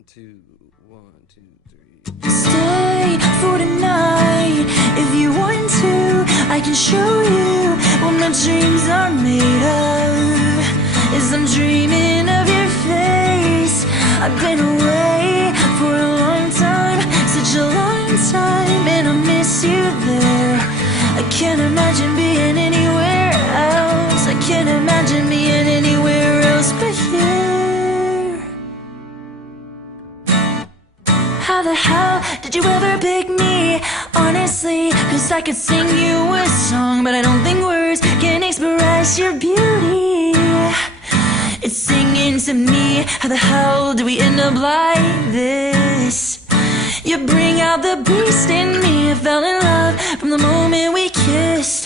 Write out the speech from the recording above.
One, two, three. Stay for tonight if you want to. I can show you what my dreams are made of. As I'm dreaming of your face, I've been away for a long time, such a long time, and I miss you there. I can't imagine being anywhere else. I can't imagine being anywhere else but here. How the hell did you ever pick me? Honestly, cause I could sing you a song, but I don't think words can express your beauty. It's singing to me. How the hell do we end up like this? You bring out the beast in me. I fell in love from the moment we kissed.